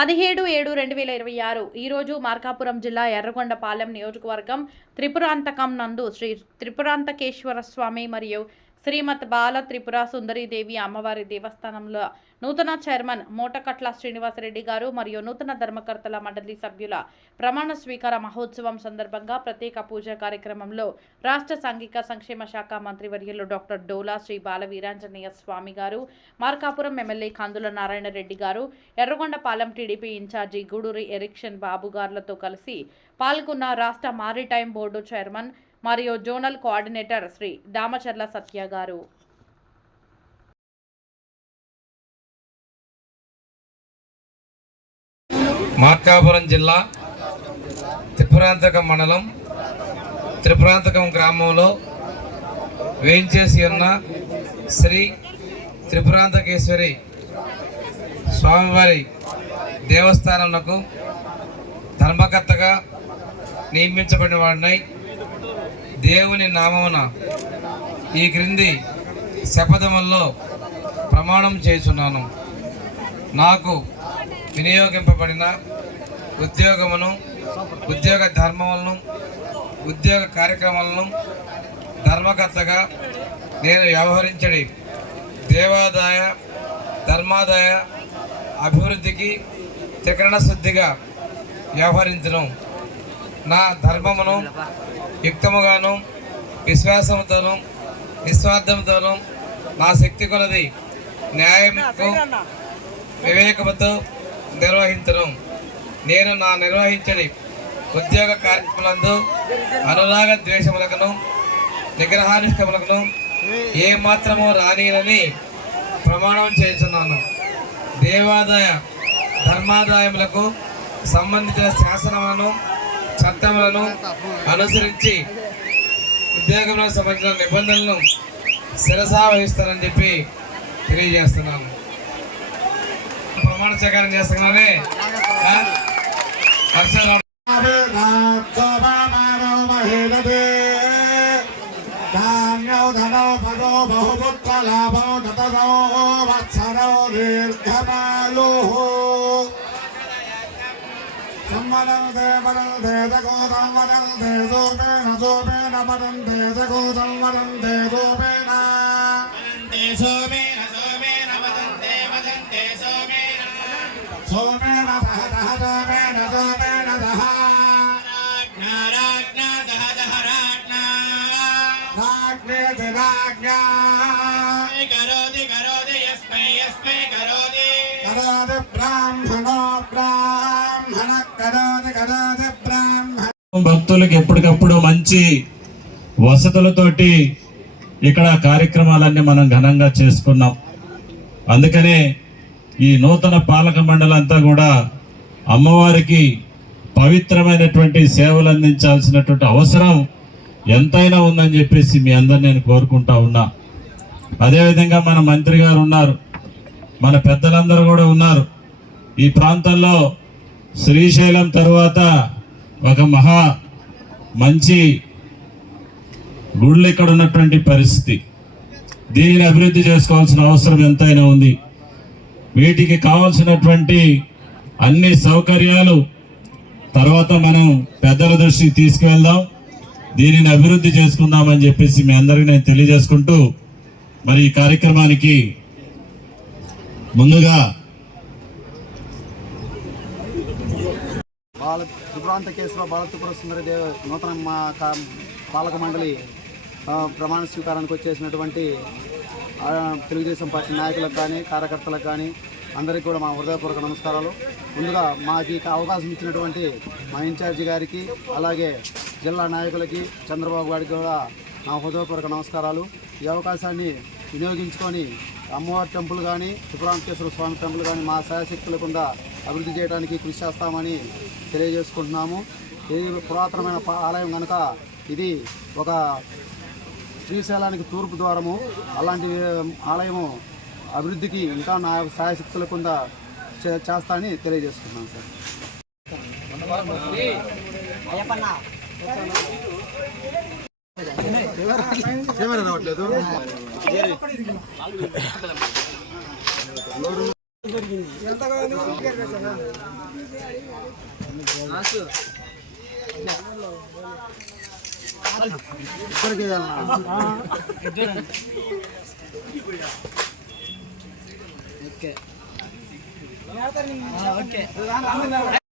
17/7/2026 ఈరోజు మార్కాపురం జిల్లా ఎర్రగొండపాలెం నియోజకవర్గం త్రిపురాంతకం నందు శ్రీ త్రిపురాంతకేశ్వర స్వామి మరియు శ్రీమత్ బాల త్రిపుర సుందరీదేవి అమ్మవారి దేవస్థానంలో నూతన చైర్మన్ మోటకట్ల శ్రీనివాసరెడ్డి గారు మరియు నూతన ధర్మకర్తల మండలి సభ్యుల ప్రమాణ స్వీకార మహోత్సవం సందర్భంగా ప్రత్యేక పూజా కార్యక్రమంలో రాష్ట్ర సాంఘిక సంక్షేమ శాఖ మంత్రివర్యులు డాక్టర్ డోలా శ్రీ బాల వీరాంజనేయ స్వామి గారు, మార్కాపురం ఎమ్మెల్యే కందుల నారాయణ రెడ్డి గారు, ఎర్రగొండపాలెం టీడీపీ ఇన్ఛార్జి గూడూరి ఎరిక్షన్ బాబు గారులతో కలిసి పాల్గొన్న రాష్ట్ర మారిటైమ్ బోర్డు చైర్మన్ మరియు జోనల్ కోఆర్డినేటర్ శ్రీ దామచర్ల సత్య గారు. మార్కాపురం జిల్లా త్రిపురాంతకం మండలం త్రిపురాంతకం గ్రామంలో వేయించేసి ఉన్న శ్రీ త్రిపురాంతకేశ్వరి స్వామివారి దేవస్థానంకు ధర్మకర్తగా నియమించబడిన వాడినై దేవుని నామమున ఈ క్రింది శపథముల్లో ప్రమాణం చేస్తున్నాను. నాకు వినియోగింపబడిన ఉద్యోగమును, ఉద్యోగ ధర్మములను, ఉద్యోగ కార్యక్రమాలను ధర్మకర్తగా నేను వ్యవహరించడి దేవాదాయ ధర్మాదాయ అభివృద్ధికి త్రికరణ శుద్ధిగా వ్యవహరించను. నా ధర్మమును యుక్తముగాను విశ్వాసంతోనూ నిస్వార్థంతోనూ నా శక్తి కొలది న్యాయంకు వివేకముతో నిర్వహించను. నేను నా నిర్వహించడి ఉద్యోగ కార్యక్రమాలందు అనురాగ ద్వేషములకును నిగ్రహానిష్టములకును ఏ మాత్రమూ రానియనని ప్రమాణం చేస్తున్నాను. దేవాదాయ ధర్మాదాయములకు సంబంధించిన శాసనములను చట్టములను అనుసరించి ఉద్యోగంలో సంబంధించిన నిబంధనలను శిరసా వహిస్తానని చెప్పి తెలియజేస్తున్నాను. ప్రమాణ స్వీకారం చేస్తున్నానే భక్తులకు ఎప్పటికప్పుడు మంచి వసతులతోటి ఇక్కడ కార్యక్రమాలన్నీ మనం ఘనంగా చేసుకున్నాం. అందుకనే ఈ నూతన పాలక మండలి అంతా కూడా అమ్మవారికి పవిత్రమైనటువంటి సేవలు అందించాల్సినటువంటి అవసరం ఎంతైనా ఉందని చెప్పేసి మీ అందరు నేను కోరుకుంటా ఉన్నా. అదేవిధంగా మన మంత్రి గారు ఉన్నారు, మన పెద్దలందరూ కూడా ఉన్నారు. ఈ ప్రాంతంలో శ్రీశైలం తరువాత ఒక మంచి గుళ్ళు ఇక్కడ ఉన్నటువంటి పరిస్థితి. దీనిని అభివృద్ధి చేసుకోవాల్సిన అవసరం ఎంతైనా ఉంది. వీటికి కావాల్సినటువంటి అన్ని సౌకర్యాలు తర్వాత మనం పెద్దల దృష్టికి తీసుకువెళ్దాం, దీనిని అభివృద్ధి చేసుకుందామని చెప్పేసి మీ అందరికీ నేను తెలియజేసుకుంటూ, మరి ఈ కార్యక్రమానికి ముందుగా త్రిపురాంతకేశ్వర బాల త్రిపుర సుందరీదేవి నూతన పాలక మండలి ప్రమాణ స్వీకారానికి వచ్చేసినటువంటి తెలుగుదేశం పార్టీ నాయకులకు కానీ కార్యకర్తలకు కానీ అందరికీ కూడా మా హృదయపూర్వక నమస్కారాలు. ముందుగా మాకు అవకాశం ఇచ్చినటువంటి మా ఇన్ఛార్జి గారికి, అలాగే జిల్లా నాయకులకి, చంద్రబాబు గారికి కూడా నా హృదయపూర్వక నమస్కారాలు. ఈ అవకాశాన్ని వినియోగించుకొని అమ్మవారి టెంపుల్ కానీ త్రిపురాంతకేశ్వర స్వామి టెంపుల్ కానీ మా శాయశక్తుల కింద అభివృద్ధి చేయడానికి కృషి చేస్తామని తెలియజేసుకుంటున్నాము. ఇది పురాతనమైన ఆలయం కనుక ఇది ఒక శ్రీశైలానికి తూర్పు ద్వారము. అలాంటి ఆలయము అభివృద్ధికి ఇంకా నా శాయశక్తుల కింద చేస్తానని తెలియజేసుకుంటున్నాను సార్. కెమెరా రావట్లేదు. ఇద్దరికి